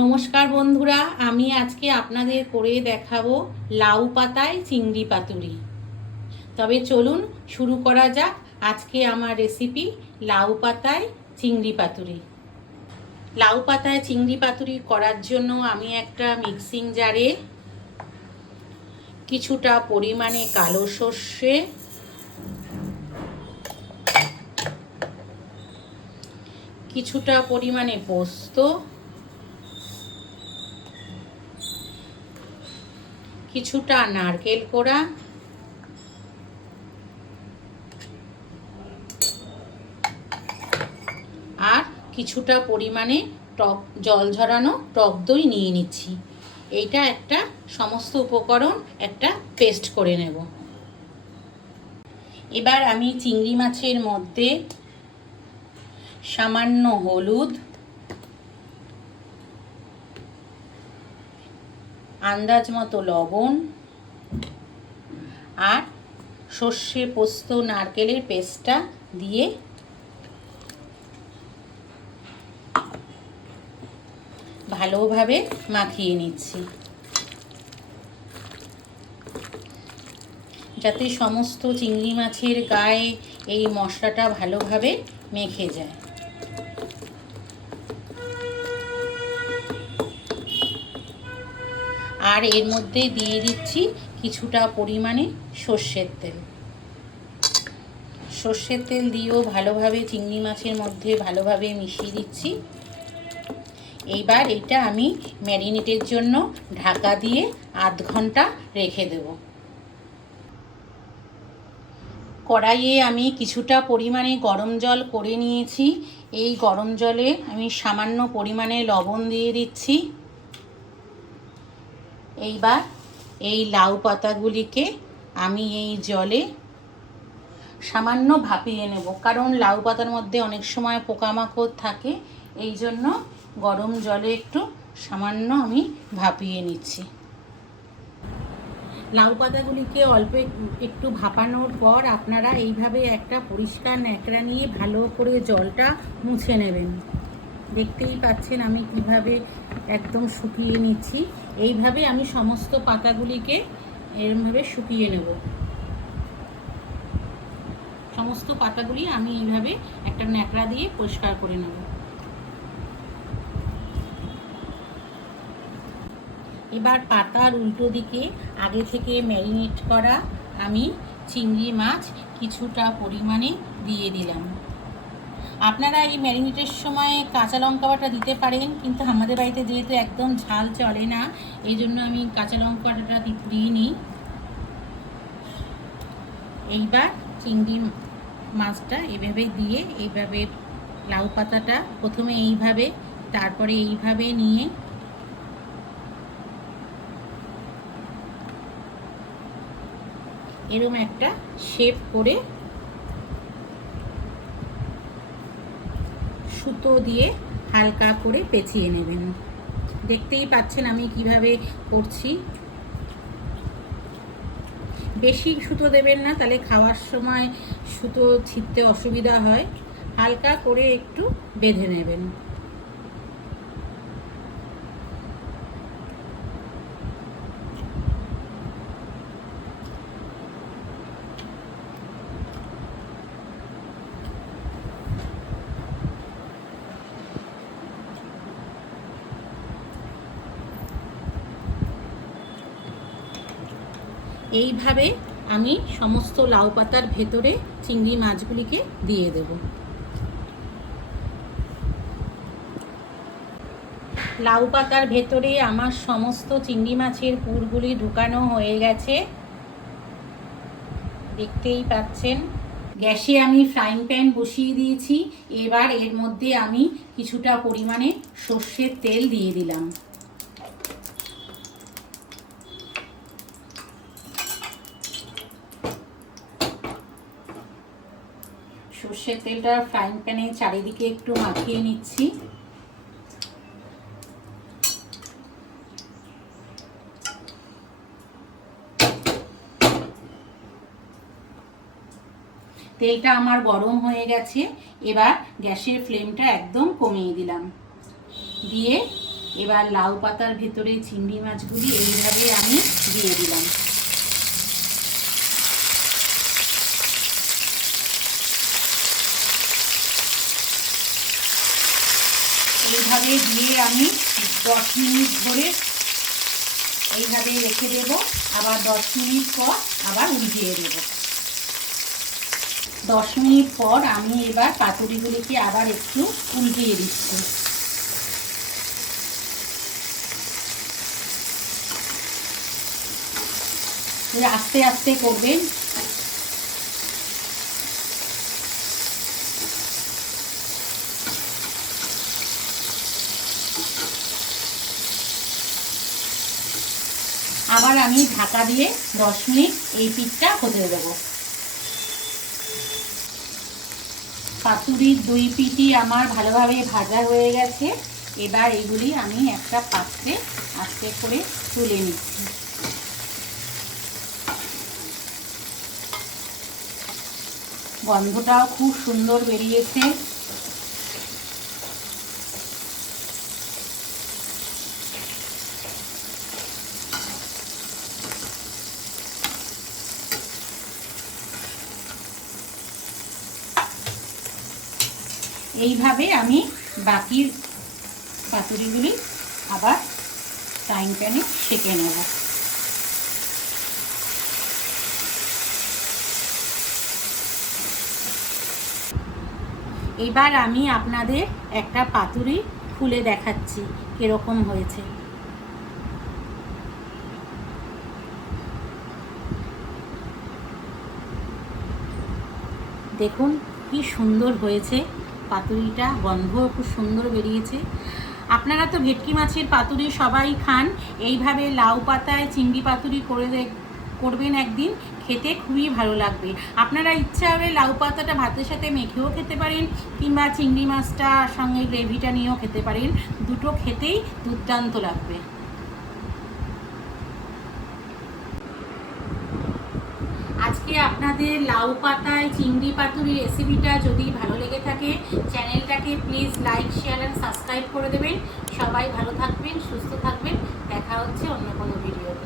নমস্কার বন্ধুরা, আমি আজকে আপনাদের করে দেখাবো লাউ পাতায় চিংড়ি পাতুরি। তবে চলুন শুরু করা যাক আজকে আমার রেসিপি লাউ পাতায় চিংড়ি পাতুরি। লাউ পাতায় চিংড়ি পাতুরি করার জন্য আমি একটা মিক্সিং জারে কিছুটা পরিমাণে কালো সর্ষে, কিছুটা পরিমাণে পোস্ত কিছুটা নারকেল কোড়া, আর কিছুটা পরিমাণে টক, জল ঝরানো টক দই নিয়ে নিচ্ছি। এইটা একটা সমস্ত উপকরণ, একটা পেস্ট করে নেব। এবার আমি চিংড়ি মাছের মধ্যে সামান্য হলুদ আন্দাজ মতো লবণ আর সর্ষে পোস্ত নারকেলের পেস্টটা দিয়ে ভালোভাবে মাখিয়ে নিচ্ছি। যাতে সমস্ত চিংড়ি মাছের গায়ে এই মশলাটা ভালোভাবে মেখে যায়। আর এর মধ্যে দিয়ে দিচ্ছি কিছুটা পরিমাণে সর্ষের তেল। সর্ষের তেল দিয়েও ভালোভাবে চিংড়ি মাছের মধ্যে ভালোভাবে মিশিয়ে দিচ্ছি। এইবার এটা আমি ম্যারিনেটের জন্য ঢাকা দিয়ে আধ ঘণ্টা রেখে দেব। কড়াইয়ে আমি কিছুটা পরিমাণে গরম জল করে নিয়েছি। এই গরম জলে আমি সামান্য পরিমাণে লবণ দিয়ে দিচ্ছি। এইবার এই লাউ পাতাগুলিকে আমি এই জলে সামান্য ভাপিয়ে নেব। কারণ লাউ পাতার মধ্যে অনেক সময় পোকামাকড় থাকে, এই জন্য গরম জলে একটু সামান্য আমি ভাপিয়ে নিচ্ছি। লাউ পাতাগুলিকে অল্প একটু ভাপানোর পর আপনারা এইভাবে একটা পরিষ্কার ন্যাকড়া নিয়ে ভালো করে জলটা মুছে নেবেন। দেখতেই পাচ্ছেন আমি কীভাবে একদম শুকিয়ে নিচ্ছি। এইভাবে আমি সমস্ত পাতাগুলিকে এরমভাবে শুকিয়ে নেব। সমস্ত পাতাগুলি আমি এইভাবে একটা ন্যাকড়া দিয়ে পরিষ্কার করে নেব। এবার পাতার উল্টো দিকে আগে থেকে ম্যারিনেট করা আমি চিংড়ি মাছ কিছুটা পরিমাণে দিয়ে দিলাম। আপনারা এই ম্যারিনেটের সময় কাঁচা লঙ্কা বাটা দিতে পারেন, কিন্তু আমাদের বাড়িতে যেহেতু একদম ঝাল চলে না, এই জন্য আমি কাঁচা লঙ্কা বাটাটা দিইনি এইবার চিংড়ি মাছটা এভাবে দিয়ে, এইভাবে লাউ পাতাটা প্রথমে এইভাবে, তারপরে এইভাবে নিয়ে এরম একটা শেপ করে সুতো দিয়ে হালকা করে পেঁচিয়ে নেবেন। দেখতেই পাচ্ছেন আমি কীভাবে করছি। বেশি সুতো দেবেন না, তাহলে খাওয়ার সময় সুতো ছিঁড়তে অসুবিধা হয়। হালকা করে একটু বেঁধে নেবেন। এইভাবে আমি সমস্ত লাউ পাতার ভেতরে চিংড়ি মাছগুলিকে দিয়ে দেব। লাউ পাতার ভেতরে আমার সমস্ত চিংড়ি মাছের পুরগুলি ঢুকানো হয়ে গেছে। দেখতেই পাচ্ছেন, গ্যাসে আমি ফ্রাইং প্যান বসিয়ে দিয়েছি। এবার এর মধ্যে আমি কিছুটা পরিমাণে সর্ষের তেল দিয়ে দিলাম। সর্ষের তেলটা ফ্রাইং প্যানে চারিদিকে একটু মাখিয়ে নিচ্ছি। তেলটা আমার গরম হয়ে গেছে, এবার গ্যাসের ফ্লেমটা একদম কমিয়ে দিলাম। দিয়ে এবার লাউ পাতার ভেতরে চিংড়ি মাছগুলি এইভাবে আমি দিয়ে দিলাম। এইভাবে দিয়ে আমি দশ মিনিট ধরে এইভাবে রেখে দেব। আবার দশ মিনিট পর আবার উল্টিয়ে দেব। দশ মিনিট পর আমি এবার পাতুরিগুলিকে আবার একটু উল্টিয়ে দিচ্ছি। আস্তে আস্তে করবেন। আবার আমি ঢাকা দিয়ে দশ মিনিট এই পিঠটা হতে দেব। পাতুরির দুই পিঠই আমার ভালোভাবে ভাজা হয়ে গেছে। এবার এগুলি আমি একটা পাত্রে আস্তে করে তুলে নিচ্ছি। গন্ধটাও খুব সুন্দর বেরিয়েছে। এইভাবে আমি বাকি পাতুরিগুলি আবার ফ্রাইং প্যানে সেঁকে নেব। এবার আমি আপনাদের একটা পাতুরি খুলে দেখাচ্ছি, কীরকম হয়েছে। দেখুন কি সুন্দর হয়েছে। পাতুরিটা গন্ধ খুব সুন্দর বেরিয়েছে। আপনারা তো ভেটকি মাছের পাতুরি সবাই খান। এইভাবে লাউ পাতায় চিংড়ি পাতুরি করে করবেন একদিন, খেতে খুবই ভালো লাগবে। আপনারা ইচ্ছা হবে লাউ পাতাটা ভাতের সাথে মেখেও খেতে পারেন, কিংবা চিংড়ি মাছটা সঙ্গে গ্রেভিটা নিয়েও খেতে পারেন। দুটো খেতেই দুর্দান্ত লাগবে। আজকে আপনাদের লাউ পাতায়, চিংড়ি পাতুরি রেসিপিটা যদি ভালো লেগে থাকে চ্যানেলটাকে please like share and subscribe করে দেবেন। সবাই ভালো থাকবেন, সুস্থ থাকবেন। দেখা হচ্ছে অন্য কোনো ভিডিওতে